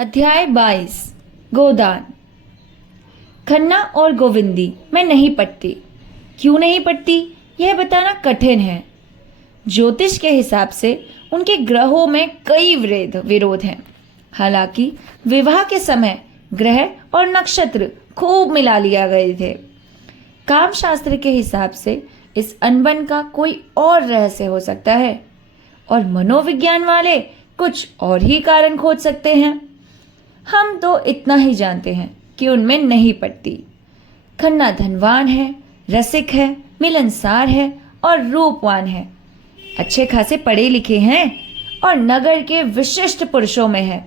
अध्याय 22 गोदान। खन्ना और गोविंदी में नहीं पटती। क्यों नहीं पटती यह बताना कठिन है। ज्योतिष के हिसाब से उनके ग्रहों में कई विरोध हैं। हालांकि विवाह के समय ग्रह और नक्षत्र खूब मिला लिया गए थे। काम शास्त्र के हिसाब से इस अनबन का कोई और रहस्य हो सकता है और मनोविज्ञान वाले कुछ और ही कारण खोज सकते हैं। हम तो इतना ही जानते हैं कि उनमें नहीं पटती। खन्ना धनवान है, रसिक है, मिलनसार है और रूपवान है। अच्छे खासे पढ़े लिखे हैं और नगर के विशिष्ट पुरुषों में है।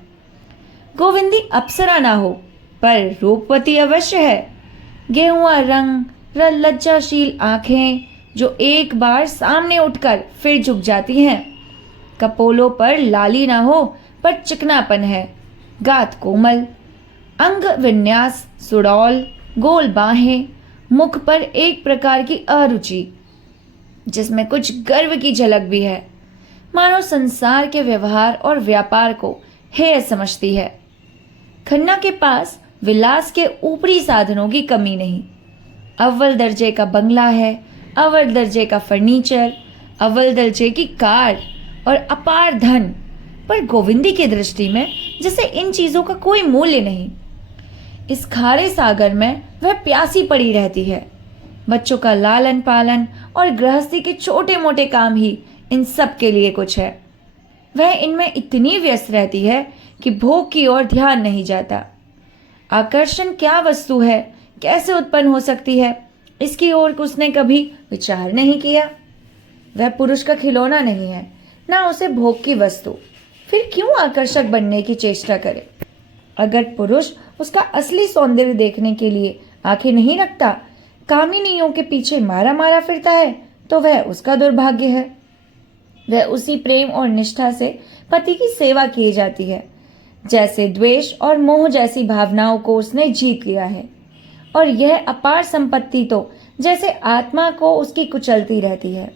गोविंदी अप्सरा ना हो पर रूपवती अवश्य है। गेहुआ रंग, लज्जाशील आंखें जो एक बार सामने उठकर फिर झुक जाती हैं। कपोलों पर लाली ना हो पर चिकनापन है। गात कोमल, अंग विन्यास सुडौल, गोल बाहें, मुख पर एक प्रकार की अरुचि जिसमें कुछ गर्व की झलक भी है। मानो संसार के व्यवहार और व्यापार को हेय समझती है। खन्ना के पास विलास के ऊपरी साधनों की कमी नहीं। अव्वल दर्जे का बंगला है, अव्वल दर्जे का फर्नीचर, अव्वल दर्जे की कार और अपार धन, पर गोविंदी की दृष्टि में जैसे इन चीजों का कोई मूल्य नहीं। इस खारे सागर में वह प्यासी पड़ी रहती है। बच्चों का लालन पालन और गृहस्थी के छोटे मोटे काम ही इन सब के लिए कुछ है। वह इनमें इतनी व्यस्त रहती है कि भोग की ओर ध्यान नहीं जाता। आकर्षण क्या वस्तु है, कैसे उत्पन्न हो सकती है, इसकी ओर उसने कभी विचार नहीं किया। वह पुरुष का खिलौना नहीं है, ना उसे भोग की वस्तु। फिर क्यों आकर्षक बनने की चेष्टा करे? अगर पुरुष उसका असली सौंदर्य देखने के लिए आंखें नहीं रखता, कामिनियों के पीछे मारा मारा फिरता है, तो वह उसका दुर्भाग्य है। वह उसी प्रेम और निष्ठा से पति की सेवा की जाती है जैसे द्वेष और मोह जैसी भावनाओं को उसने जीत लिया है। और यह अपार संपत्ति तो जैसे आत्मा को उसकी कुचलती रहती है।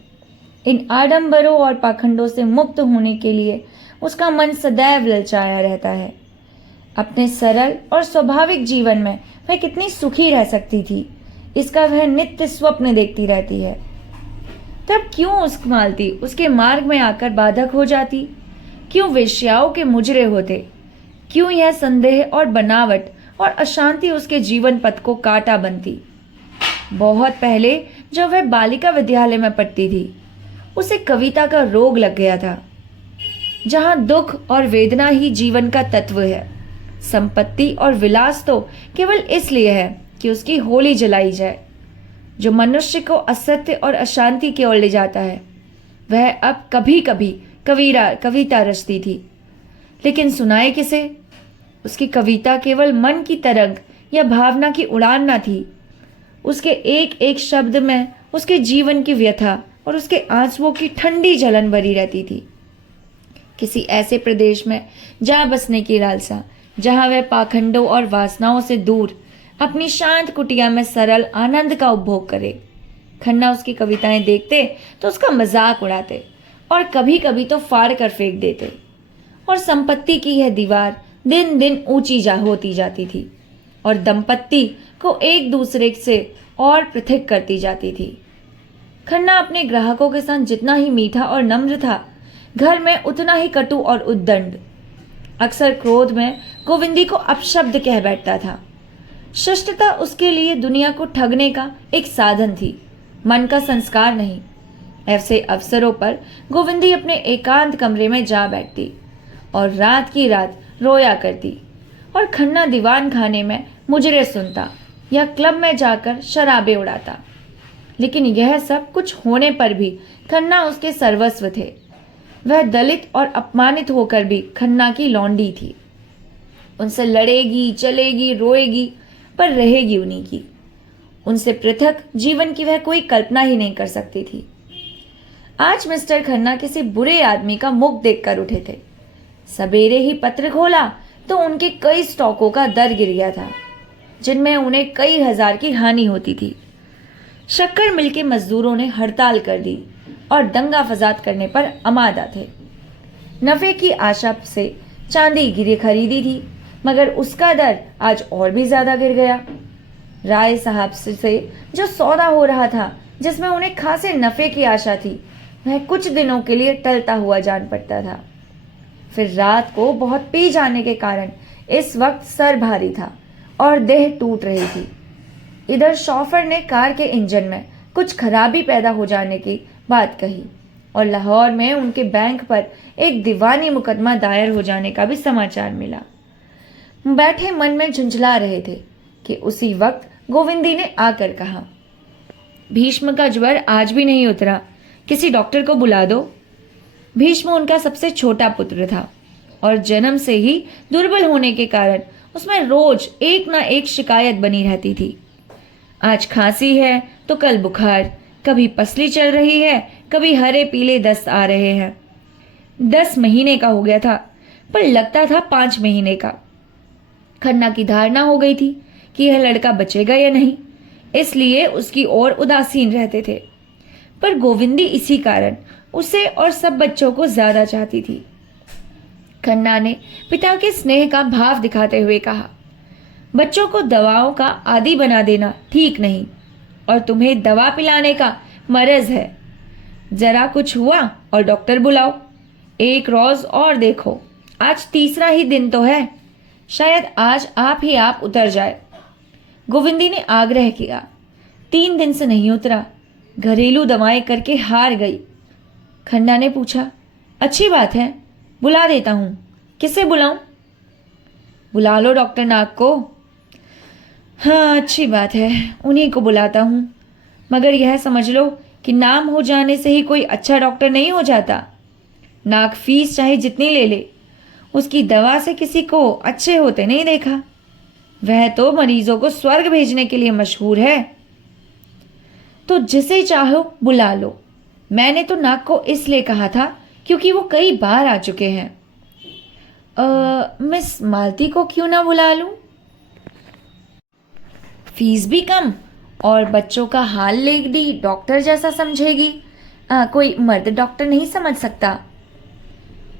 इन आडंबरों और पाखंडों से मुक्त होने के लिए उसका मन सदैव ललचाया रहता है। अपने सरल और स्वाभाविक जीवन में वह कितनी सुखी रह सकती थी, इसका वह नित्य स्वप्न देखती रहती है। तब क्यों उस मालती उसके मार्ग में आकर बाधक हो जाती? क्यों वेश्याओं के मुजरे होते? क्यों यह संदेह और बनावट और अशांति उसके जीवन पथ को कांटा बनती? बहुत पहले जब वह बालिका विद्यालय में पढ़ती थी, उसे कविता का रोग लग गया था, जहां दुख और वेदना ही जीवन का तत्व है। संपत्ति और विलास तो केवल इसलिए है कि उसकी होली जलाई जाए। जो मनुष्य को असत्य और अशांति की ओर ले जाता है, वह अब कभी कभी कविता रचती थी, लेकिन सुनाए किसे? उसकी कविता केवल मन की तरंग या भावना की उड़ान न थी। उसके एक एक शब्द में उसके जीवन की व्यथा और उसके आंसुओं की ठंडी जलन भरी रहती थी। किसी ऐसे प्रदेश में जा बसने की लालसा, जहां वह पाखंडों और वासनाओं से दूर अपनी शांत कुटिया में सरल आनंद का उपभोग करे। खन्ना उसकी कविताएं देखते तो उसका मजाक उड़ाते और कभी कभी तो फाड़ कर फेंक देते। और संपत्ति की यह दीवार दिन दिन ऊंची होती जाती थी और दंपत्ति को एक दूसरे से और पृथक करती जाती थी। खन्ना अपने ग्राहकों के साथ जितना ही मीठा और नम्र था, घर में उतना ही कटु और उद्दंड। अक्सर क्रोध में गोविंदी को अपशब्द कह बैठता था। शिष्टता उसके लिए दुनिया को ठगने का एक साधन थी, मन का संस्कार नहीं। ऐसे अवसरों पर गोविंदी अपने एकांत कमरे में जा बैठती और रात की रात रोया करती, और खन्ना दीवान खाने में मुजरे सुनता या क्लब में जाकर शराबें उड़ाता। लेकिन यह सब कुछ होने पर भी खन्ना उसके सर्वस्व थे। वह दलित और अपमानित होकर भी खन्ना की लौंडी थी। उनसे लड़ेगी, चलेगी, रोएगी, पर रहेगी उन्हीं की। उनसे पृथक जीवन की वह कोई कल्पना ही नहीं कर सकती थी। आज मिस्टर खन्ना किसी बुरे आदमी का मुख देखकर उठे थे। सवेरे ही पत्र खोला तो उनके कई स्टॉकों का दर गिर गया था, जिनमें उन्हें कई हजार की हानि होती थी। शक्कर मिल के मजदूरों ने हड़ताल कर दी और दंगा फसाद करने पर आमादा थे। नफे की आशा से चांदी गिरे खरीदी थी, मगर उसका दर आज और भी ज्यादा गिर गया। राय साहब से जो सौदा हो रहा था, जिसमें उन्हें खासे नफे की आशा थी, वह कुछ दिनों के लिए टलता हुआ जान पड़ता था। फिर रात को बहुत पी जाने के कारण इस वक्त सर भारी था और देह टूट रही थी। इधर शॉफर ने कार के इंजन में कुछ खराबी पैदा हो जाने की बात कही और लाहौर में उनके बैंक पर एक दीवानी मुकदमा दायर हो जाने का भी समाचार मिला। बैठे मन में झुंझला रहे थे कि उसी वक्त गोविंदी ने आकर कहा, भीष्म का ज्वर आज भी नहीं उतरा, किसी डॉक्टर को बुला दो। भीष्म उनका सबसे छोटा पुत्र था और जन्म से ही दुर्बल होने के कारण उसमें रोज एक ना एक शिकायत बनी रहती थी। आज खांसी है तो कल बुखार, कभी पसली चल रही है, कभी हरे पीले दस्त आ रहे हैं। 10 महीने का हो गया था, पर लगता था 5 महीने का। खन्ना की धारणा हो गई थी कि यह लड़का बचेगा या नहीं, इसलिए उसकी ओर उदासीन रहते थे। पर गोविंदी इसी कारण उसे और सब बच्चों को ज्यादा चाहती थी। खन्ना ने पिता के स्नेह का भाव दिखाते हुए कहा, बच्चों को दवाओं का आदी बना देना ठीक नहीं, और तुम्हें दवा पिलाने का मरज है। जरा कुछ हुआ और डॉक्टर बुलाओ। एक रोज और देखो, आज तीसरा ही दिन तो है, शायद आज आप उतर जाए। गोविंदी ने आग्रह किया। 3 दिन से नहीं उतरा, घरेलू दवाएं करके हार गई। खन्ना ने पूछा, अच्छी बात है, बुला देता हूं। किसे बुलाऊं? बुला लो डॉक्टर नाग को। हाँ, अच्छी बात है, उन्हीं को बुलाता हूं। मगर यह समझ लो कि नाम हो जाने से ही कोई अच्छा डॉक्टर नहीं हो जाता। नाग फीस चाहे जितनी ले ले, उसकी दवा से किसी को अच्छे होते नहीं देखा। वह तो मरीजों को स्वर्ग भेजने के लिए मशहूर है। तो जिसे चाहो बुला लो। मैंने तो नाग को इसलिए कहा था क्योंकि वो कई बार आ चुके हैं। मिस मालती को क्यों ना बुला लूं? फीस भी कम और बच्चों का हाल लेडी डॉक्टर जैसा समझेगी। कोई मर्द डॉक्टर नहीं समझ सकता।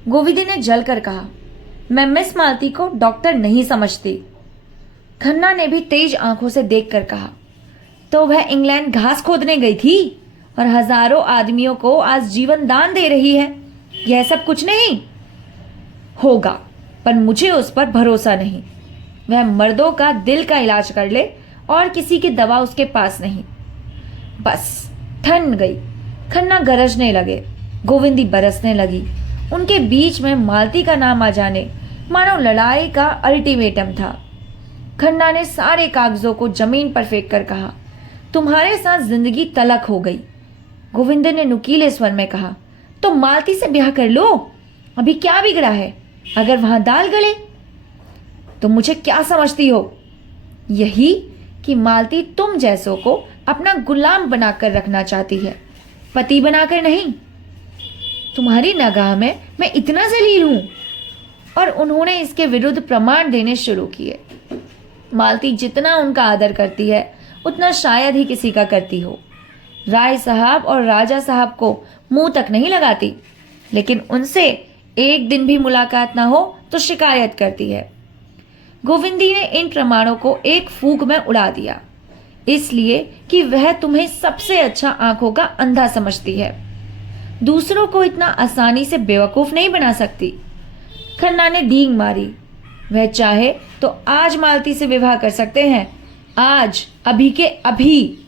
गोविंदी ने जलकर कहा, मैं मिस मालती को डॉक्टर नहीं समझती। खन्ना ने भी तेज आंखों से देखकर कहा, तो वह इंग्लैंड घास खोदने गई थी और हजारों आदमियों को आज जीवन दान दे रही है। यह सब कुछ नहीं होगा, पर मुझे उस पर भरोसा नहीं। वह मर्दों का दिल का इलाज कर ले और किसी की दवा उसके पास नहीं। बस ठन गई। खन्ना गरजने लगे, गोविंदी बरसने लगी। उनके बीच में मालती का नाम आ जाने मानो लड़ाई का अल्टीमेटम था। खन्ना ने सारे कागजों को जमीन पर फेंक कर कहा, तुम्हारे साथ जिंदगी तलक हो गई। गोविंद ने नुकीले स्वर में कहा, तो मालती से ब्याह कर लो, अभी क्या बिगड़ा है? अगर वहां दाल गले तो मुझे क्या समझती हो? यही कि मालती तुम जैसों को अपना गुलाम बनाकर रखना चाहती है, पति बनाकर नहीं। तुम्हारी निगाह में मैं इतना जलील हूं? और उन्होंने इसके विरुद्ध प्रमाण देने शुरू किए। मालती जितना उनका आदर करती है उतना शायद ही किसी का करती हो। राय साहब और राजा साहब को मुंह तक नहीं लगाती, लेकिन उनसे एक दिन भी मुलाकात ना हो तो शिकायत करती है। गोविंदी ने इन प्रमाणों को एक फूंक में उड़ा दिया, इसलिए कि वह तुम्हें सबसे अच्छा आंखों का अंधा समझती है, दूसरों को इतना आसानी से बेवकूफ नहीं बना सकती। खन्ना ने डींग मारी, वह चाहे तो आज मालती से विवाह कर सकते हैं, आज, अभी के अभी।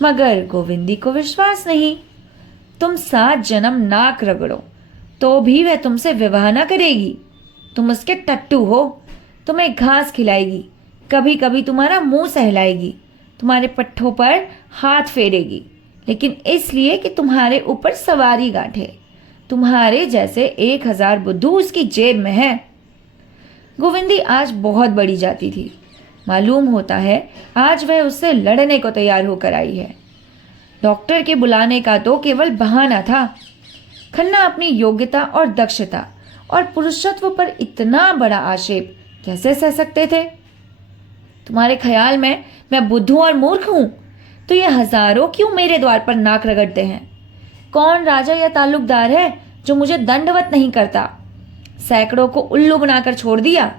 मगर गोविंदी को विश्वास नहीं। तुम 7 जन्म नाक रगड़ो तो भी वह तुमसे विवाह ना करेगी। तुम उसके टट्टू हो, तुम्हें घास खिलाएगी, कभी कभी तुम्हारा मुंह सहलाएगी, तुम्हारे पट्ठों पर हाथ फेरेगी, लेकिन इसलिए कि तुम्हारे ऊपर सवारी गांठे। तुम्हारे जैसे 1000 बुद्धू उसकी जेब में है। गोविंदी आज बहुत बड़ी जाती थी। मालूम होता है आज वह उससे लड़ने को तैयार होकर आई है। डॉक्टर के बुलाने का तो केवल बहाना था। खन्ना अपनी योग्यता और दक्षता और पुरुषत्व पर इतना बड़ा आक्षेप कैसे सह सकते थे? तुम्हारे ख्याल में मैं बुद्धू और मूर्ख हूं तो ये हजारों क्यों मेरे द्वार पर नाक रगड़ते हैं? कौन राजा या ताल्लुकदार है जो मुझे दंडवत नहीं करता? सैकड़ों को उल्लू बनाकर छोड़ दिया।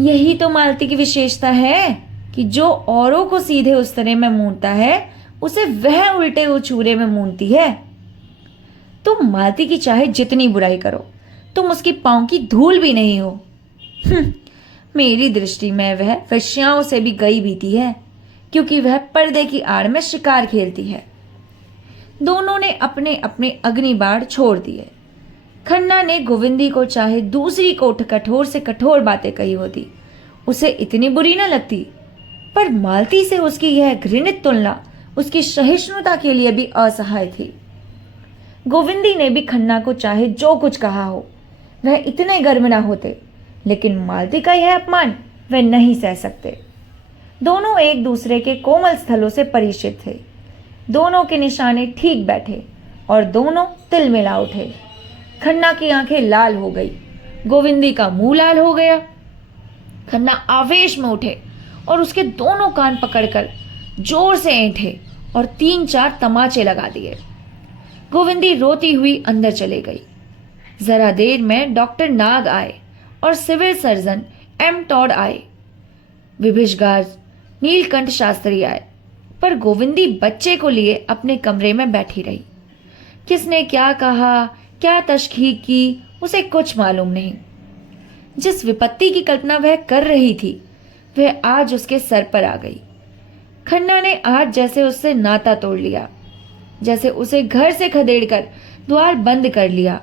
यही तो मालती की विशेषता है कि जो औरों को सीधे उस्तरे में मूंदता है उसे वह उल्टे उचूरे में मूंदती है। तुम मालती की चाहे जितनी बुराई करो, तुम उसकी पांव की धूल भी नहीं हो। मेरी दृष्टि में वह वेश्याओं से भी गई बीती है, क्योंकि वह पर्दे की आड़ में शिकार खेलती है। दोनों ने अपने अपने अग्नि बाण छोड़ दिए। खन्ना ने गोविंदी को चाहे दूसरी को कठोर से कठोर बातें कही होती, उसे इतनी बुरी न लगती, पर मालती से उसकी यह घृणित तुलना उसकी सहिष्णुता के लिए भी असहाय थी। गोविंदी ने भी खन्ना को चाहे जो कुछ कहा हो, वह इतने गर्म न होते, लेकिन मालती का यह अपमान वह नहीं सह सकते। दोनों एक दूसरे के कोमल स्थलों से परिचित थे। दोनों के निशाने ठीक बैठे और दोनों तिल मिला उठे। खन्ना की आंखें लाल हो गई, गोविंदी का मुंह लाल हो गया। खन्ना आवेश में उठे और उसके दोनों कान पकड़कर जोर से ऐंठे और 3-4 तमाचे लगा दिए। गोविंदी रोती हुई अंदर चले गई। जरा देर में डॉक्टर नाग आए और सिविल सर्जन एम टॉड आए। विभिषगार नीलकंठ शास्त्री आए, पर गोविंदी बच्चे को लिए अपने कमरे में बैठी रही। किसने क्या कहा, क्या तशखीक की, उसे कुछ मालूम नहीं। जिस विपत्ति की कल्पना वह कर रही थी, वह आज उसके सर पर आ गई। खन्ना ने आज जैसे उससे नाता तोड़ लिया, जैसे उसे घर से खदेड़कर द्वार बंद कर लिया।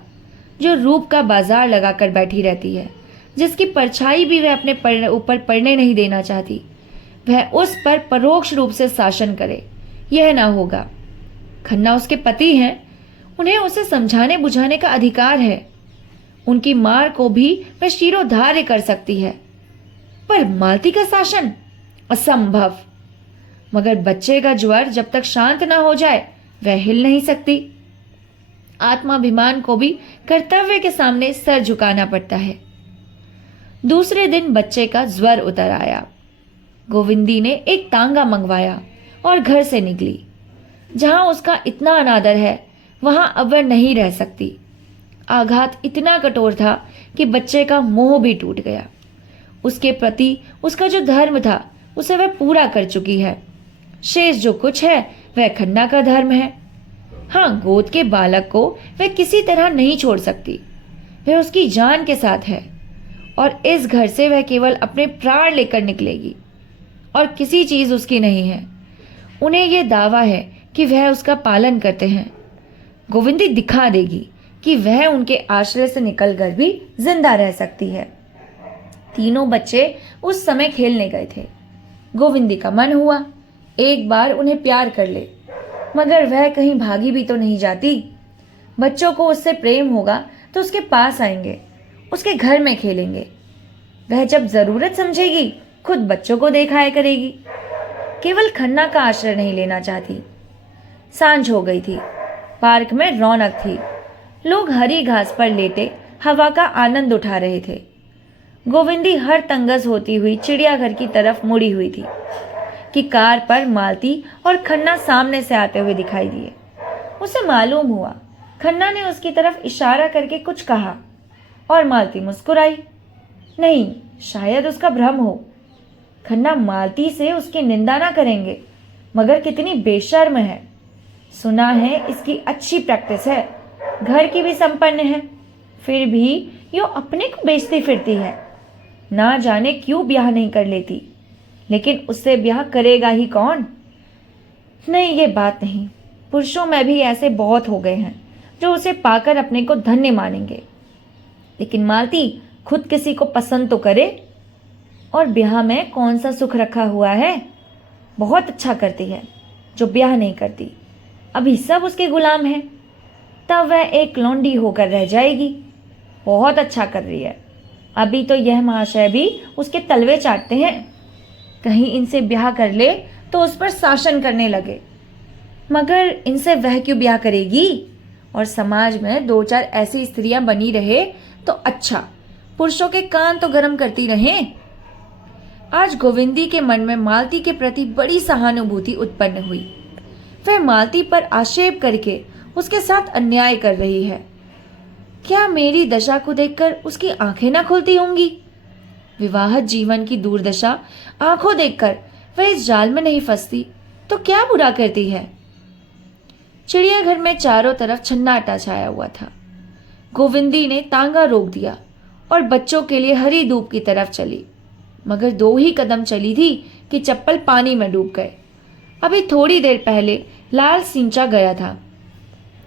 जो रूप का बाजार लगाकर बैठी रहती है, जिसकी परछाई भी वह अपने ऊपर पड़ने नहीं देना चाहती, वह उस पर परोक्ष रूप से शासन करे, यह ना होगा। खन्ना उसके पति हैं, उन्हें उसे समझाने बुझाने का अधिकार है। उनकी मार को भी वह शिरोधार्य कर सकती है, पर मालती का शासन असंभव। मगर बच्चे का ज्वर जब तक शांत ना हो जाए वह हिल नहीं सकती। आत्माभिमान को भी कर्तव्य के सामने सर झुकाना पड़ता है। दूसरे दिन बच्चे का ज्वर उतर आया। गोविंदी ने एक तांगा मंगवाया और घर से निकली। जहां उसका इतना अनादर है, वहां अब वह नहीं रह सकती। आघात इतना कठोर था कि बच्चे का मोह भी टूट गया। उसके प्रति उसका जो धर्म था, उसे वह पूरा कर चुकी है। शेष जो कुछ है वह खन्ना का धर्म है। हाँ, गोद के बालक को वह किसी तरह नहीं छोड़ सकती। वह उसकी जान के साथ है और इस घर से वह केवल अपने प्राण लेकर निकलेगी और किसी चीज उसकी नहीं है। उन्हें यह दावा है कि वह उसका पालन करते हैं। गोविंदी दिखा देगी कि वह उनके आश्रय से निकलकर भी जिंदा रह सकती है। तीनों बच्चे उस समय खेलने गए थे। गोविंदी का मन हुआ एक बार उन्हें प्यार कर ले, मगर वह कहीं भागी भी तो नहीं जाती। बच्चों को उससे प्रेम होगा तो उसके पास आएंगे, उसके घर में खेलेंगे। वह जब जरूरत समझेगी खुद बच्चों को देखाया करेगी। केवल खन्ना का आश्रय नहीं लेना चाहती। सांझ हो गई थी, पार्क में रौनक थी। लोग हरी घास पर लेटे हवा का आनंद उठा रहे थे। गोविंदी हर तंगस होती हुई चिड़ियाघर की तरफ मुड़ी हुई थी कि कार पर मालती और खन्ना सामने से आते हुए दिखाई दिए। उसे मालूम हुआ खन्ना ने उसकी तरफ इशारा करके कुछ कहा और मालती मुस्कुराई। नहीं, शायद उसका भ्रम हो। खन्ना मालती से उसकी निंदा ना करेंगे, मगर कितनी बेशर्म है। सुना है इसकी अच्छी प्रैक्टिस है, घर की भी संपन्न है, फिर भी यो अपने को बेचती फिरती है। ना जाने क्यों ब्याह नहीं कर लेती, लेकिन उससे ब्याह करेगा ही कौन? नहीं, ये बात नहीं। पुरुषों में भी ऐसे बहुत हो गए हैं जो उसे पाकर अपने को धन्य मानेंगे, लेकिन मालती खुद किसी को पसंद तो करे। और ब्याह में कौन सा सुख रखा हुआ है? बहुत अच्छा करती है जो ब्याह नहीं करती। अभी सब उसके गुलाम हैं, तब वह एक लौंडी होकर रह जाएगी। बहुत अच्छा कर रही है। अभी तो यह महाशय भी उसके तलवे चाटते हैं। कहीं इनसे ब्याह कर ले तो उस पर शासन करने लगे। मगर इनसे वह क्यों ब्याह करेगी? और समाज में 2-4 ऐसी स्त्रियां बनी रहे तो अच्छा, पुरुषों के कान तो गर्म करती रहें। आज गोविंदी के मन में मालती के प्रति बड़ी सहानुभूति उत्पन्न हुई। वह मालती पर आक्षेप करके उसके साथ अन्याय कर रही है। क्या मेरी दशा को देखकर उसकी आंखें ना खुलती होंगी? विवाहित जीवन की दुर्दशा आंखों देखकर वह इस जाल में नहीं फंसती तो क्या बुरा करती है। चिड़ियाघर में चारों तरफ सन्नाटा छाया हुआ था। गोविंदी ने तांगा रोक दिया और बच्चों के लिए हरी धूप की तरफ चली, मगर 2 ही कदम चली थी कि चप्पल पानी में डूब गए। अभी थोड़ी देर पहले लाल सिंचा गया था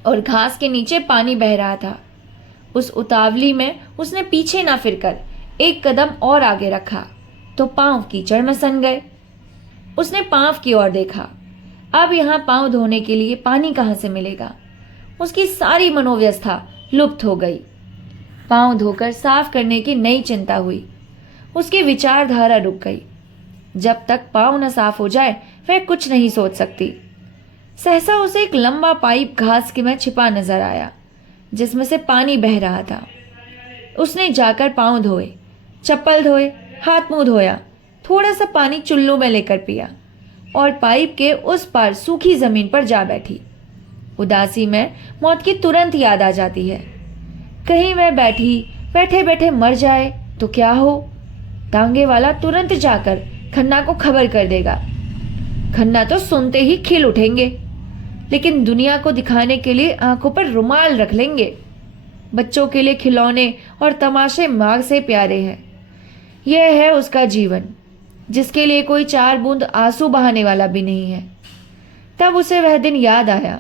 और घास के नीचे पानी बह रहा था। उस उतावली में उसने पीछे ना फिरकर 1 कदम और आगे रखा तो पांव कीचड़ में सन गए। उसने पांव की ओर देखा। अब यहाँ पांव धोने के लिए पानी कहाँ से मिलेगा। उसकी सारी मनोव्यवस्था लुप्त हो गई। पांव धोकर साफ करने की नई चिंता हुई। उसकी विचारधारा रुक गई। जब तक पांव न साफ हो जाए वह कुछ नहीं सोच सकती। सहसा उसे एक लंबा पाइप घास के में छिपा नजर आया जिसमें से पानी बह रहा था। उसने जाकर पांव धोए, चप्पल धोए, हाथ मुंह धोया, थोड़ा सा पानी चुल्लू में लेकर पिया और पाइप के उस पार सूखी जमीन पर जा बैठी। उदासी में मौत की तुरंत याद आ जाती है। कहीं वह बैठे बैठे मर जाए तो क्या हो। तांगे वाला तुरंत जाकर खन्ना को खबर कर देगा। खन्ना तो सुनते ही खिल उठेंगे, लेकिन दुनिया को दिखाने के लिए आंखों पर रुमाल रख लेंगे। बच्चों के लिए खिलौने और तमाशे मांग से प्यारे हैं। यह है उसका जीवन जिसके लिए कोई 4 बूंद आंसू बहाने वाला भी नहीं है। तब उसे वह दिन याद आया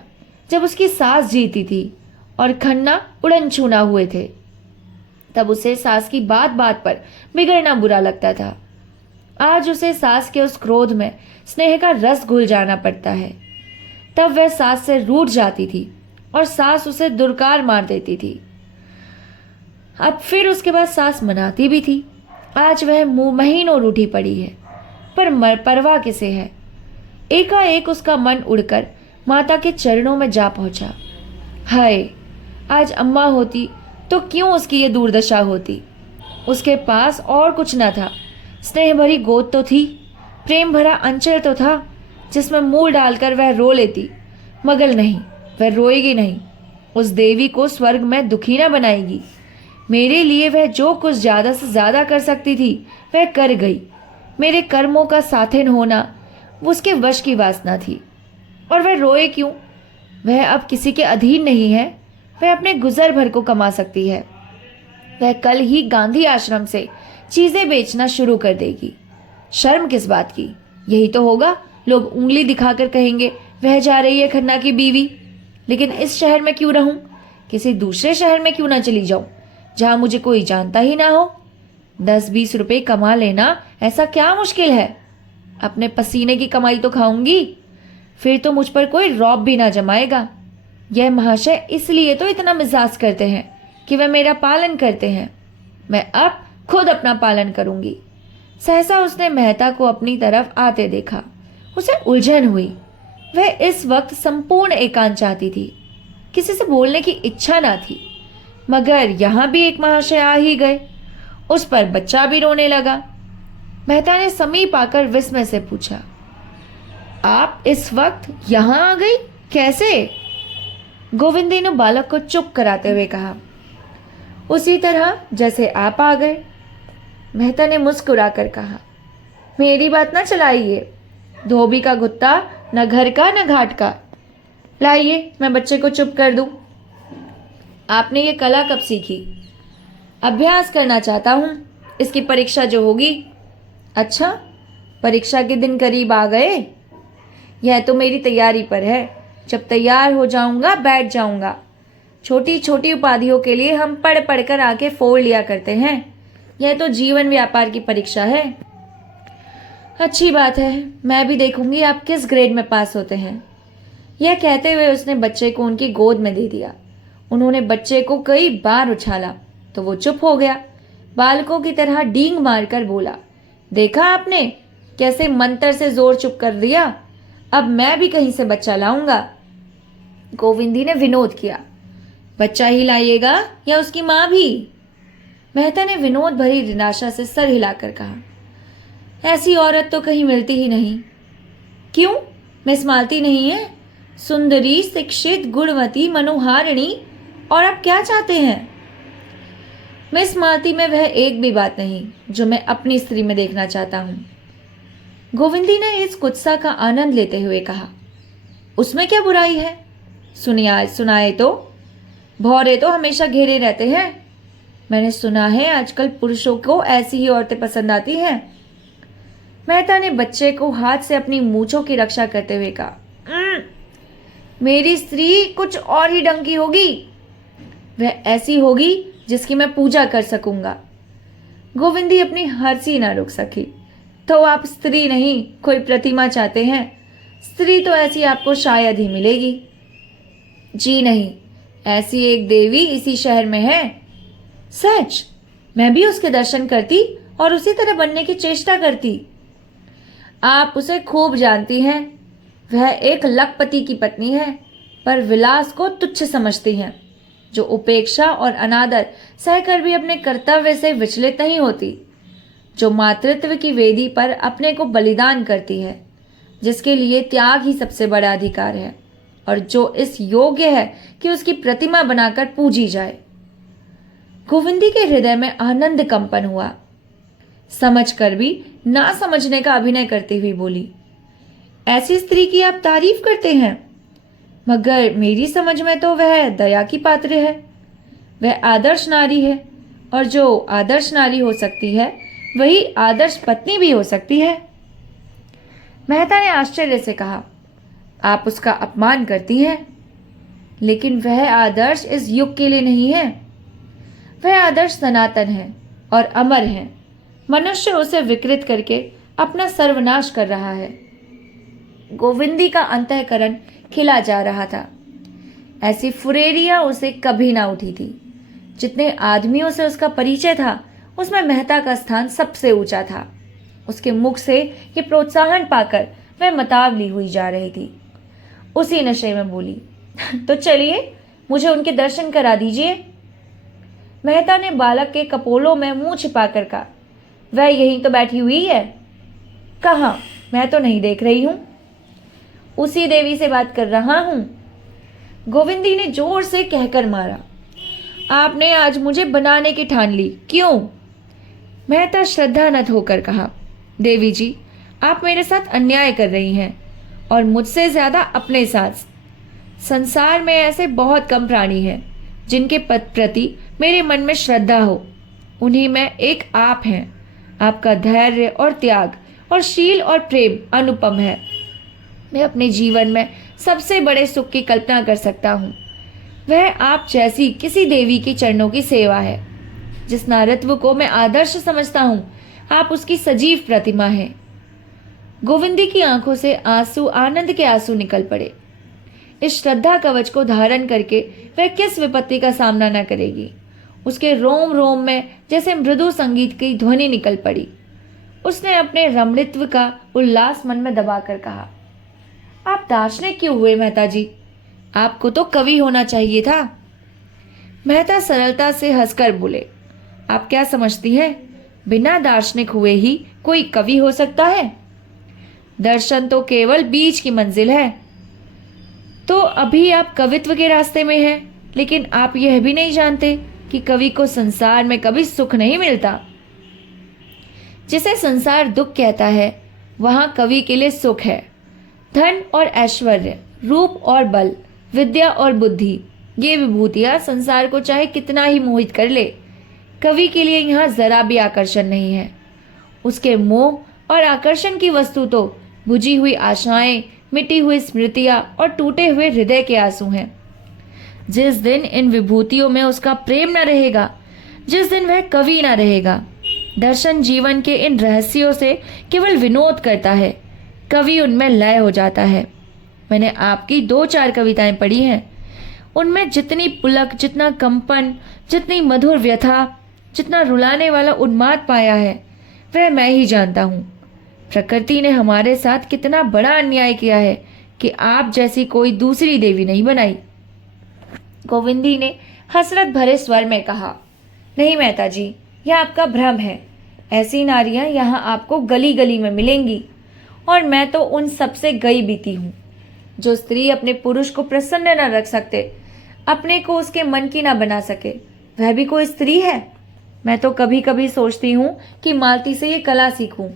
जब उसकी सास जीती थी और खन्ना उड़न छूना हुए थे। तब उसे सास की बात बात पर बिगड़ना बुरा लगता था। आज उसे सास के उस क्रोध में स्नेह का रस घुल जाना पड़ता है। तब वह सास से रूठ जाती थी और सास उसे दुरकार मार देती थी। अब फिर उसके बाद सास मनाती भी थी। आज वह महीनों रूठी पड़ी है, पर परवाह किसे है। एकाएक उसका मन उड़कर माता के चरणों में जा पहुंचा। हाय, आज अम्मा होती तो क्यों उसकी ये दुर्दशा होती। उसके पास और कुछ न था। स्नेह भरी गोद तो थी, प्रेम भरा अंचल तो था जिसमें मुंह डालकर वह रो लेती, मगर नहीं, वह रोएगी नहीं। उस देवी को स्वर्ग में दुखी न बनाएगी। मेरे लिए वह जो कुछ ज्यादा से ज्यादा कर सकती थी वह कर गई। मेरे कर्मों का साथिन होना उसके वश की वासना थी। और वह रोए क्यों। वह अब किसी के अधीन नहीं है। वह अपने गुजर भर को कमा सकती है। वह कल ही गांधी आश्रम से चीजें बेचना शुरू कर देगी। शर्म किस बात की। यही तो होगा, लोग उंगली दिखाकर कहेंगे वह जा रही है खन्ना की बीवी। लेकिन इस शहर में क्यों रहूं, किसी दूसरे शहर में क्यों ना चली जाऊं जहां मुझे कोई जानता ही ना हो। 10-20 रुपए कमा लेना ऐसा क्या मुश्किल है। अपने पसीने की कमाई तो खाऊंगी, फिर तो मुझ पर कोई रौब भी ना जमाएगा। यह महाशय इसलिए तो इतना मिजाज करते हैं कि वह मेरा पालन करते हैं। मैं अब खुद अपना पालन करूंगी। सहसा उसने मेहता को अपनी तरफ आते देखा। उसे उलझन हुई। वह इस वक्त संपूर्ण एकांत चाहती थी। किसी से बोलने की इच्छा ना थी, मगर यहां भी एक महाशय आ ही गए। उस पर बच्चा भी रोने लगा। मेहता ने समीप आकर विस्मय से पूछा, आप इस वक्त यहां आ गई, कैसे? गोविंदी ने बालक को चुप कराते हुए कहा, उसी तरह जैसे आप आ गए। मेहता ने मुस्कुराकर कहा, मेरी बात ना चलाइए। धोबी का गुत्ता न घर का न घाट का। लाइए मैं बच्चे को चुप कर दूं। आपने ये कला कब सीखी? अभ्यास करना चाहता हूं, इसकी परीक्षा जो होगी। अच्छा, परीक्षा के दिन करीब आ गए। यह तो मेरी तैयारी पर है। जब तैयार हो जाऊंगा बैठ जाऊंगा। छोटी छोटी उपाधियों के लिए हम पढ़ पढ़ कर आंखें फोड़ लिया करते हैं। यह तो जीवन व्यापार की परीक्षा है। अच्छी बात है, मैं भी देखूंगी आप किस ग्रेड में पास होते हैं। यह कहते हुए उसने बच्चे को उनकी गोद में दे दिया। उन्होंने बच्चे को कई बार उछाला तो वो चुप हो गया। बालकों की तरह डींग मारकर बोला, देखा आपने कैसे मंत्र से जोर चुप कर दिया। अब मैं भी कहीं से बच्चा लाऊंगा। गोविंदी ने विनोद किया, बच्चा ही लाइएगा या उसकी मां भी? मेहता ने विनोद भरी निराशा से सर हिलाकर कहा, ऐसी औरत तो कहीं मिलती ही नहीं। क्यों, मिस मालती नहीं है? सुंदरी, शिक्षित, गुणवती, मनोहारिणी। और आप क्या चाहते हैं? मिस मालती में वह एक भी बात नहीं जो मैं अपनी स्त्री में देखना चाहता हूं। गोविंदी ने इस कुत्सा का आनंद लेते हुए कहा, उसमें क्या बुराई है? सुनाए तो। भौरे तो हमेशा घेरे रहते हैं। मैंने सुना है आजकल पुरुषों को ऐसी ही औरतें पसंद आती हैं। मेहता ने बच्चे को हाथ से अपनी मूंछों की रक्षा करते हुए कहा, मेरी स्त्री कुछ और ही ढंग की होगी। वह ऐसी होगी जिसकी मैं पूजा कर सकूंगा। गोविंदी अपनी हंसी ना रोक सकी। तो आप स्त्री नहीं कोई प्रतिमा चाहते हैं? स्त्री तो ऐसी आपको शायद ही मिलेगी। जी नहीं, ऐसी एक देवी इसी शहर में है। सच? मैं भी उसके दर्शन करती और उसी तरह बनने की चेष्टा करती। आप उसे खूब जानती हैं। वह एक लखपति की पत्नी है, पर विलास को तुच्छ समझती हैं, जो उपेक्षा और अनादर सहकर भी अपने कर्तव्य से विचलित नहीं होती, जो मातृत्व की वेदी पर अपने को बलिदान करती है, जिसके लिए त्याग ही सबसे बड़ा अधिकार है, और जो इस योग्य है कि उसकी प्रतिमा बनाकर पूजी जाए। गोविंदी के हृदय में आनंद कंपन हुआ। समझकर भी ना समझने का अभिनय करती हुई बोली, ऐसी स्त्री की आप तारीफ करते हैं, मगर मेरी समझ में तो वह दया की पात्र है। वह आदर्श नारी है, और जो आदर्श नारी हो सकती है वही आदर्श पत्नी भी हो सकती है। मेहता ने आश्चर्य से कहा, आप उसका अपमान करती हैं, लेकिन वह आदर्श इस युग के लिए नहीं है। वह आदर्श सनातन है और अमर है। मनुष्य उसे विकृत करके अपना सर्वनाश कर रहा है। गोविंदी का अंतःकरण खिला जा रहा था। ऐसी फुरेरिया उसे कभी ना उठी थी। जितने आदमियों से उसका परिचय था, उसमें मेहता का स्थान सबसे ऊंचा था। उसके मुख से ये प्रोत्साहन पाकर वह मतावली हुई जा रही थी। उसी नशे में बोली, तो चलिए मुझे उनके दर्शन करा दीजिए। मेहता ने बालक के कपोलों में मुंह छिपाकर कहा, वह यहीं तो बैठी हुई है। कहाँ? मैं तो नहीं देख रही हूं। उसी देवी से बात कर रहा हूं। गोविंदी ने जोर से कहकर मारा, आपने आज मुझे बनाने की ठान ली, क्यों? मेहता श्रद्धानत होकर कहा, देवी जी, आप मेरे साथ अन्याय कर रही हैं, और मुझसे ज्यादा अपने साथ। संसार में ऐसे बहुत कम प्राणी हैं जिनके प्रति मेरे मन में श्रद्धा हो। उन्हीं में एक आप हैं। आपका धैर्य और त्याग और शील और प्रेम अनुपम है। मैं अपने जीवन में सबसे बड़े सुख की कल्पना कर सकता हूँ। वह आप जैसी किसी देवी के चरणों की सेवा है। जिस नारत्व को मैं आदर्श समझता हूँ, आप उसकी सजीव प्रतिमा हैं। गोविंदी की आंखों से आंसू, आनंद के आंसू निकल पड़े। इस श्रद्धा कवच को धारण करके वह किस विपत्ति का सामना न करेगी। उसके रोम रोम में जैसे मृदु संगीत की ध्वनि निकल पड़ी। उसने अपने रमणीत्व का उल्लास मन में दबाकर कहा, आप दार्शनिक क्यों हुए मेहता जी? आपको तो कवि होना चाहिए था। मेहता सरलता से हंसकर बोले, आप क्या समझती हैं, बिना दार्शनिक हुए ही कोई कवि हो सकता है? दर्शन तो केवल बीच की मंजिल है। तो अभी आप कवित्व के रास्ते में हैं, लेकिन आप यह भी नहीं जानते कि कवि को संसार में कभी सुख नहीं मिलता। जिसे संसार दुख कहता है, वहां कवि के लिए सुख है। धन और ऐश्वर्य, रूप और बल, विद्या और बुद्धि, ये विभूतियां संसार को चाहे कितना ही मोहित कर ले, कवि के लिए यहाँ जरा भी आकर्षण नहीं है। उसके मोह और आकर्षण की वस्तु तो बुझी हुई आशाएं, मिटी हुई स्मृतियां और टूटे हुए हृदय के आंसू हैं। जिस दिन इन विभूतियों में उसका प्रेम न रहेगा, जिस दिन वह कवि न रहेगा, दर्शन जीवन के इन रहस्यों से केवल विनोद करता है, कवि उनमें लय हो जाता है। मैंने आपकी 2-4 कविताएं पढ़ी हैं। उनमें जितनी पुलक, जितना कंपन, जितनी मधुर व्यथा, जितना रुलाने वाला उन्माद पाया है, वह मैं ही जानता हूँ। प्रकृति ने हमारे साथ कितना बड़ा अन्याय किया है कि आप जैसी कोई दूसरी देवी नहीं बनाई। गोविंदी ने हसरत भरे स्वर में कहा, नहीं मेहता जी, यह आपका भ्रम है। ऐसी नारियां यहाँ आपको गली गली में मिलेंगी, और मैं तो उन सबसे गई बीती हूँ। जो स्त्री अपने पुरुष को प्रसन्न न रख सकते, अपने को उसके मन की न बना सके, वह भी कोई स्त्री है? मैं तो कभी कभी सोचती हूँ कि मालती से ये कला सीखूं।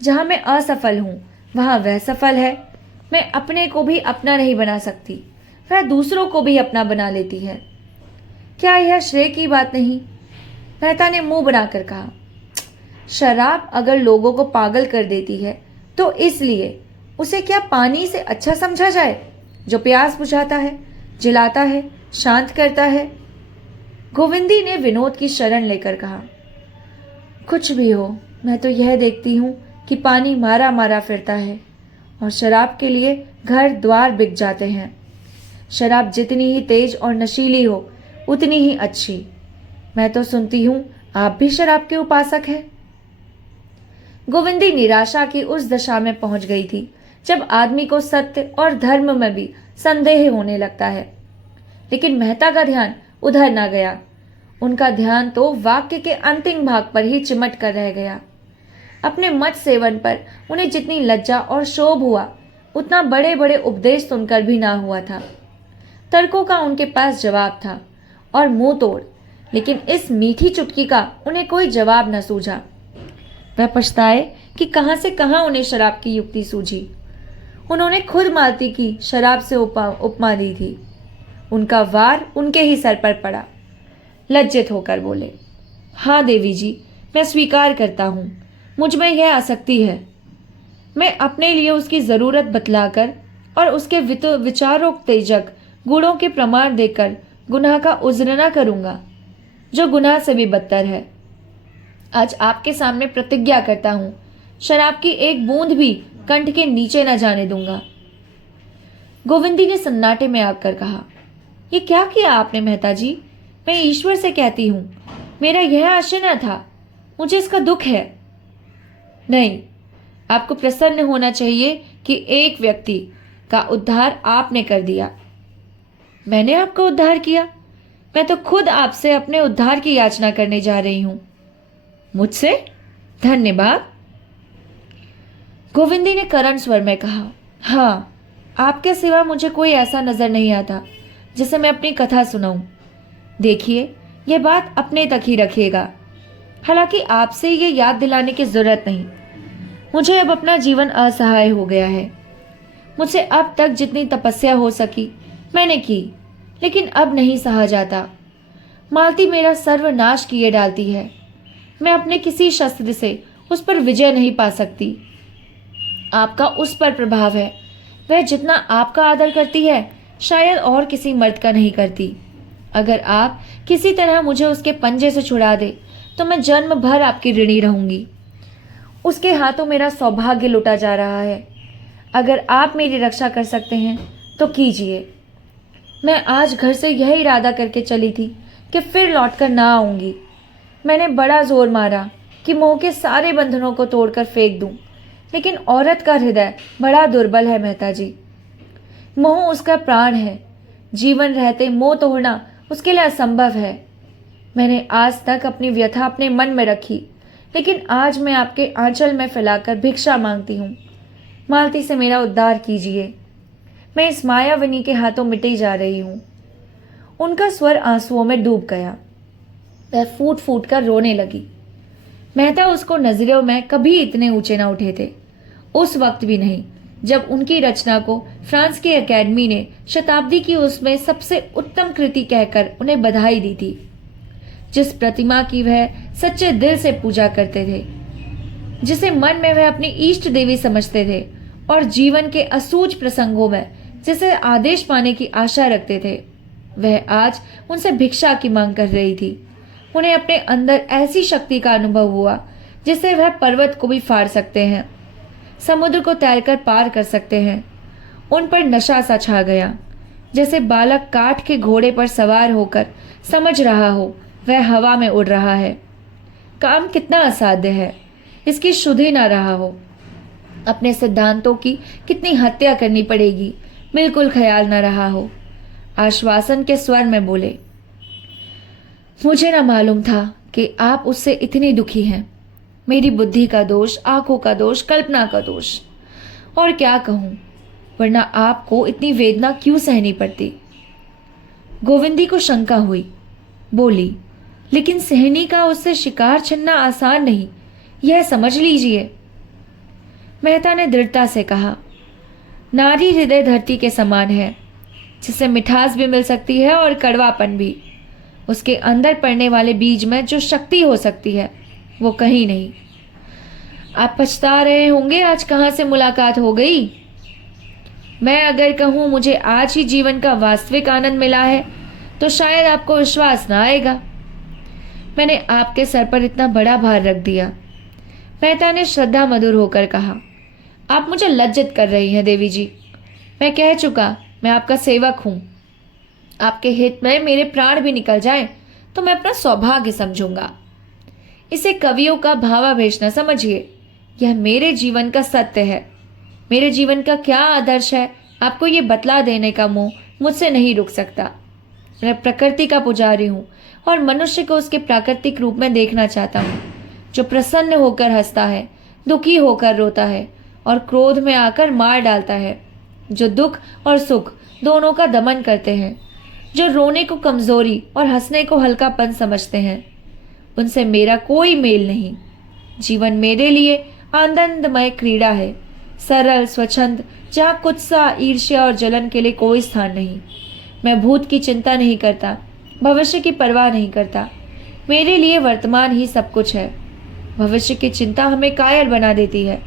जहाँ मैं असफल हूँ वहाँ वह सफल है। मैं अपने को भी अपना नहीं बना सकती, वह दूसरों को भी अपना बना लेती है। क्या यह श्रेय की बात नहीं? मेहता ने मुंह बनाकर कहा। शराब अगर लोगों को पागल कर देती है तो इसलिए उसे क्या पानी से अच्छा समझा जाए, जो प्यास बुझाता है, जिलाता है, शांत करता है? गोविंदी ने विनोद की शरण लेकर कहा। कुछ भी हो, मैं तो यह देखती हूँ कि पानी मारा मारा फिरता है और शराब के लिए घर द्वार बिक जाते हैं। शराब जितनी ही तेज और नशीली हो उतनी ही अच्छी। मैं तो सुनती हूँ आप भी शराब के उपासक हैं। गोविंदी निराशा की उस दशा में पहुंच गई थी जब आदमी को सत्य और धर्म में भी संदेह होने लगता है। लेकिन मेहता का ध्यान उधर न गया। उनका ध्यान तो वाक्य के अंतिम भाग पर ही चिमट कर रह गया। अपने मत सेवन पर उन्हें जितनी लज्जा और शोभ हुआ उतना बड़े बड़े उपदेश सुनकर भी ना हुआ था। तर्कों का उनके पास जवाब था और मुंह तोड़, लेकिन इस मीठी चुटकी का उन्हें कोई जवाब न सूझा। वह पछताए कि कहां से कहां उन्हें शराब की युक्ति सूझी। उन्होंने खुद मालती की शराब से उपमा दी थी। उनका वार उनके ही सर पर पड़ा। लज्जित होकर बोले, हाँ देवी जी, मैं स्वीकार करता हूं, मुझ में यह आसक्ति है। मैं अपने लिए उसकी जरूरत बतलाकर और उसके विचारोत्तेजक गुणों के प्रमाण देकर गुनाह का उज्र न करूंगा, जो गुनाह से भी बदतर है। आज आपके सामने प्रतिज्ञा करता हूं, शराब की एक बूंद भी कंठ के नीचे न जाने दूंगा। गोविंदी ने सन्नाटे में आकर कहा, ये क्या किया आपने मेहता जी? मैं ईश्वर से कहती हूं, मेरा यह आशय न था, मुझे इसका दुख है। नहीं, आपको प्रसन्न होना चाहिए कि एक व्यक्ति का उद्धार आपने कर दिया। मैंने आपका उद्धार किया? मैं तो खुद आपसे अपने उद्धार की याचना करने जा रही हूं। मुझसे? धन्यवाद। गोविंदी ने करण स्वर में कहा, हाँ, आपके सिवा मुझे कोई ऐसा नजर नहीं आता जिसे मैं अपनी कथा सुनाऊं। देखिए, यह बात अपने तक ही रखिएगा। हालांकि आपसे ये याद दिलाने की जरूरत नहीं। मुझे अब अपना जीवन असहाय हो गया है। मुझसे अब तक जितनी तपस्या हो सकी मैंने की, लेकिन अब नहीं सहा जाता। मालती मेरा सर्वनाश किए डालती है। मैं अपने किसी शस्त्र से उस पर विजय नहीं पा सकती। आपका उस पर प्रभाव है। वह जितना आपका आदर करती है शायद और किसी मर्द का नहीं करती। अगर आप किसी तरह मुझे उसके पंजे से छुड़ा दे तो मैं जन्म भर आपकी ऋणी रहूंगी। उसके हाथों मेरा सौभाग्य लुटा जा रहा है। अगर आप मेरी रक्षा कर सकते हैं तो कीजिए। मैं आज घर से यह इरादा करके चली थी कि फिर लौटकर ना आऊंगी। मैंने बड़ा जोर मारा कि मोह के सारे बंधनों को तोड़कर फेंक दूं, लेकिन औरत का हृदय बड़ा दुर्बल है मेहता जी। मोह उसका प्राण है। जीवन रहते मोह तोड़ना उसके लिए असंभव है। मैंने आज तक अपनी व्यथा अपने मन में रखी, लेकिन आज मैं आपके आंचल में फैलाकर भिक्षा मांगती हूँ। मालती से मेरा उद्धार कीजिए। मैं इस मायाविनी के हाथों मिटी जा रही हूँ। उनका स्वर आंसुओं में डूब गया। वह फूट फूट कर रोने लगी। मेहता उसको नजरों में कभी इतने ऊंचे न उठे थे, उस वक्त भी नहीं जब उनकी रचना को फ्रांस की एकेडमी ने शताब्दी की उसमें सबसे उत्तम कृति कहकर उन्हें बधाई दी थी। जिस प्रतिमा की वह सच्चे दिल से पूजा करते थे, जिसे मन में वह अपनी इष्ट देवी समझते थे और जीवन के असूझ प्रसंगों में जिसे आदेश पाने की आशा रखते थे, वह आज उनसे भिक्षा की मांग कर रही थी। उन्हें अपने अंदर ऐसी शक्ति का अनुभव हुआ जिससे वह पर्वत को भी फाड़ सकते हैं, समुद्र को तैरकर पार कर सकते हैं। उन पर नशा सा छा गया, जैसे बालक काठ के घोड़े पर सवार होकर समझ रहा हो वह हवा में उड़ रहा है। काम कितना असाध्य है, इसकी शुद्धि ना रहा हो। अपने सिद्धांतों की कितनी हत्या करनी पड़ेगी, बिल्कुल ख्याल न रहा हो। आश्वासन के स्वर में बोले, मुझे ना मालूम था कि आप उससे इतनी दुखी हैं। मेरी बुद्धि का दोष, आंखों का दोष, कल्पना का दोष, और क्या कहूं, वरना आपको इतनी वेदना क्यों सहनी पड़ती। गोविंदी को शंका हुई। बोली, लेकिन सहनी का उससे शिकार छिनना आसान नहीं, यह समझ लीजिए। मेहता ने दृढ़ता से कहा, नारी हृदय धरती के समान है, जिससे मिठास भी मिल सकती है और कड़वापन भी। उसके अंदर पड़ने वाले बीज में जो शक्ति हो सकती है वो कहीं नहीं। आप पछता रहे होंगे आज कहाँ से मुलाकात हो गई। मैं अगर कहूँ मुझे आज ही जीवन का वास्तविक आनंद मिला है तो शायद आपको विश्वास ना आएगा। मैंने आपके सर पर इतना बड़ा भार रख दिया। मेहता ने श्रद्धा मधुर होकर कहा, आप मुझे लज्जित कर रही हैं देवी जी। मैं कह चुका, मैं आपका सेवक हूं। आपके हित में मेरे प्राण भी निकल जाए तो मैं अपना सौभाग्य समझूंगा। इसे कवियों का भावावेश न समझिए, यह मेरे जीवन का सत्य है। मेरे जीवन का क्या आदर्श है आपको ये बतला देने का मोह मुझसे नहीं रुक सकता। मैं प्रकृति का पुजारी हूँ और मनुष्य को उसके प्राकृतिक रूप में देखना चाहता हूँ, जो प्रसन्न होकर हंसता है, दुखी होकर रोता है और क्रोध में आकर मार डालता है, जो दुख और सुख दोनों का दमन करते हैं, जो रोने को कमजोरी और हंसने को हल्कापन समझते हैं। उनसे मेरा कोई मेल नहीं। जीवन मेरे लिए आनंदमय क्रीड़ा है, सरल स्वच्छंद, जहाँ कुत्सा, ईर्ष्या और जलन के लिए कोई स्थान नहीं। मैं भूत की चिंता नहीं करता, भविष्य की परवाह नहीं करता। मेरे लिए वर्तमान ही सब कुछ है। भविष्य की चिंता हमें कायल बना देती है।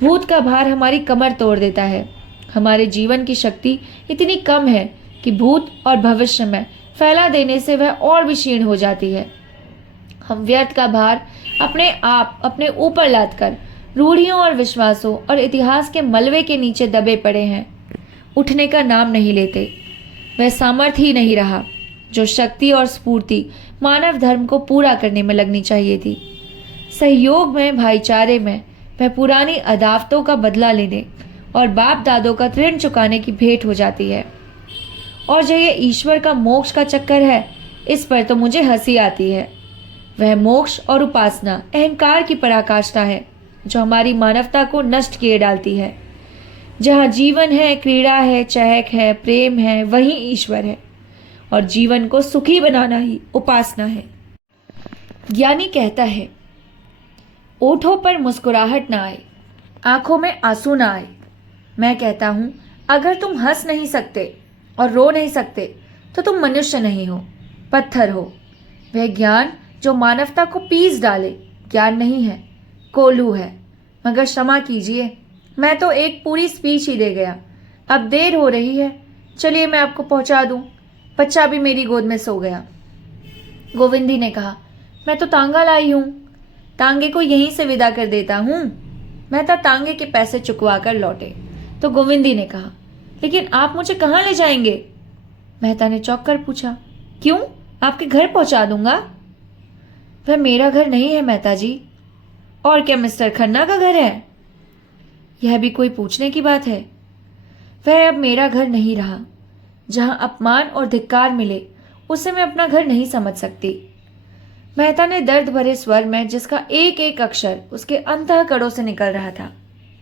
भूत का भार हमारी कमर तोड़ देता है। हमारे जीवन की शक्ति इतनी कम है कि भूत और भविष्य में फैला देने से वह और भी क्षीण हो जाती है। हम व्यर्थ का भार अपने आप अपने ऊपर लादकर रूढ़ियों और विश्वासों और इतिहास के मलबे के नीचे दबे पड़े हैं। उठने का नाम नहीं लेते। वह सामर्थ्य ही नहीं रहा जो शक्ति और स्फूर्ति मानव धर्म को पूरा करने में लगनी चाहिए थी। सहयोग में, भाईचारे में वह पुरानी अदावतों का बदला लेने और बाप दादों का ऋण चुकाने की भेंट हो जाती है। और जो ये ईश्वर का मोक्ष का चक्कर है, इस पर तो मुझे हंसी आती है। वह मोक्ष और उपासना अहंकार की पराकाष्ठा है जो हमारी मानवता को नष्ट किए डालती है। जहाँ जीवन है, क्रीड़ा है, चहक है, प्रेम है, वही ईश्वर है। और जीवन को सुखी बनाना ही उपासना है। ज्ञानी कहता है, ओठों पर मुस्कुराहट ना आए, आंखों में आंसू ना आए। मैं कहता हूँ, अगर तुम हंस नहीं सकते और रो नहीं सकते तो तुम मनुष्य नहीं हो, पत्थर हो। वह ज्ञान जो मानवता को पीस डाले ज्ञान नहीं है, कोल्हू है। मगर क्षमा कीजिए, मैं तो एक पूरी स्पीच ही दे गया। अब देर हो रही है, चलिए मैं आपको पहुंचा दूं। बच्चा भी मेरी गोद में सो गया। गोविंदी ने कहा, मैं तो तांगा लाई हूं, तांगे को यहीं से विदा कर देता हूं। मेहता तांगे के पैसे चुकवा कर लौटे तो गोविंदी ने कहा, लेकिन आप मुझे कहाँ ले जाएंगे? मेहता ने चौंक कर पूछा, क्यों? आपके घर पहुंचा दूंगा। वह मेरा घर नहीं है मेहता जी। और क्या मिस्टर खन्ना का घर है? यह भी कोई पूछने की बात है। वह अब मेरा घर नहीं रहा। जहां अपमान और धिक्कार मिले उसे मैं अपना घर नहीं समझ सकती। मेहता ने दर्द भरे स्वर में, जिसका एक एक अक्षर उसके अंतःकड़ों से निकल रहा था,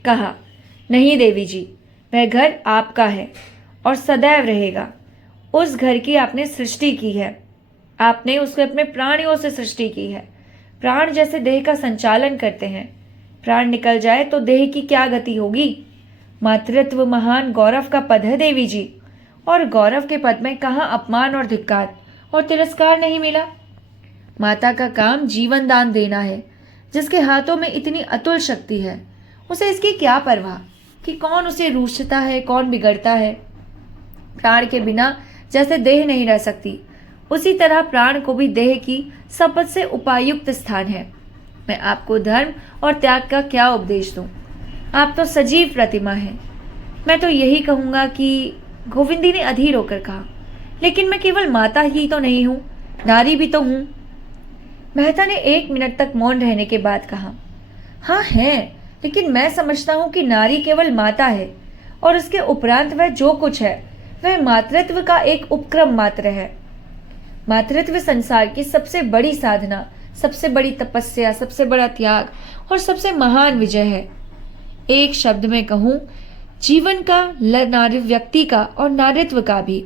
कहा, नहीं देवी जी, वह घर आपका है और सदैव रहेगा। उस घर की आपने सृष्टि की है। आपने उसको अपने प्राणियों से सृष्टि की है। प्राण जैसे देह का संचालन करते हैं। प्राण निकल जाए तो देह की क्या गति होगी? मातृत्व महान गौरव का पद है देवी जी, और गौरव के पद में कहाँ अपमान और धिक्कार और तिरस्कार नहीं मिला। माता का काम जीवन दान देना है। जिसके हाथों में इतनी अतुल शक्ति है, उसे इसकी क्या परवाह कि कौन उसे रूठता है, कौन बिगड़ता है। प्राण के बिना जैसे देह नहीं रह सकती, उसी तरह प्राण को भी देह की शपथ से उपायुक्त स्थान है। मैं आपको धर्म और त्याग का क्या उपदेश दूं? आप तो सजीव प्रतिमा हैं। मैं तो यही कहूंगा कि गोविंदी ने अधीर होकर कहा, लेकिन मैं केवल माता ही तो नहीं हूं, नारी भी तो हूं। मेहता ने 1 मिनट तक मौन रहने के बाद कहा, हाँ है, लेकिन मैं समझता हूं कि नारी केवल माता है और उसके उपरांत वह जो कुछ है वह मातृत्व का एक उपक्रम मात्र है। मातृत्व संसार की सबसे बड़ी साधना, सबसे बड़ी तपस्या, सबसे बड़ा त्याग और सबसे महान विजय है। एक शब्द में कहूं, जीवन का, नारी व्यक्ति का और नारित्व का भी।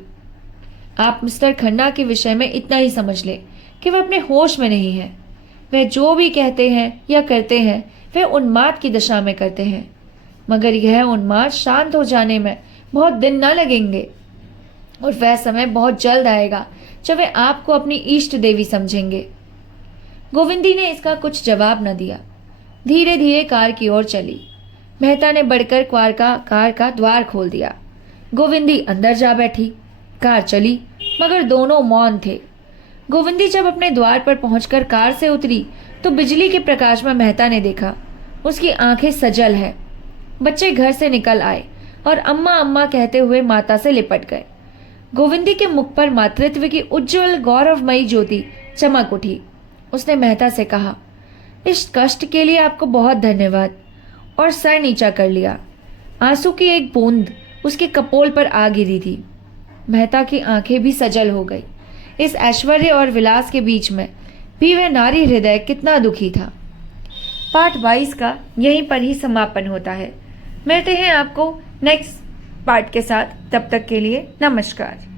आप मिस्टर खन्ना के विषय में इतना ही समझ ले। कि वह अपने होश में नहीं है। वह जो भी कहते हैं या करते हैं वह उन्माद की दशा में करते हैं, मगर यह उन्माद शांत हो जाने में बहुत दिन न लगेंगे और वह समय बहुत जल्द आएगा जब वे आपको अपनी इष्ट देवी समझेंगे। गोविंदी ने इसका कुछ जवाब न दिया। धीरे धीरे कार की ओर चली। मेहता ने बढ़कर कार का द्वार खोल दिया। गोविंदी अंदर जा बैठी। कार चली, मगर दोनों मौन थे। गोविंदी जब अपने द्वार पर पहुंचकर कार से उतरी तो बिजली के प्रकाश में मेहता ने देखा उसकी आंखें सजल है। बच्चे घर से निकल आए और अम्मा अम्मा कहते हुए माता से लिपट गए। गोविंदी के मुख पर मातृत्व की उज्जवल गौरवमयी ज्योति चमक उठी। उसने मेहता से कहा, इस कष्ट के लिए आपको बहुत धन्यवाद, और सर नीचा कर लिया। आंसू की एक बूंद उसके कपोल पर आ गिरी थी। मेहता की आंखें भी सजल हो गई। इस ऐश्वर्य और विलास के बीच में भी वह नारी हृदय कितना दुखी था। पाठ 22 का यहीं पर ही समापन होता है। मिलते हैं आपको नेक्स्ट पार्ट के साथ। तब तक के लिए नमस्कार।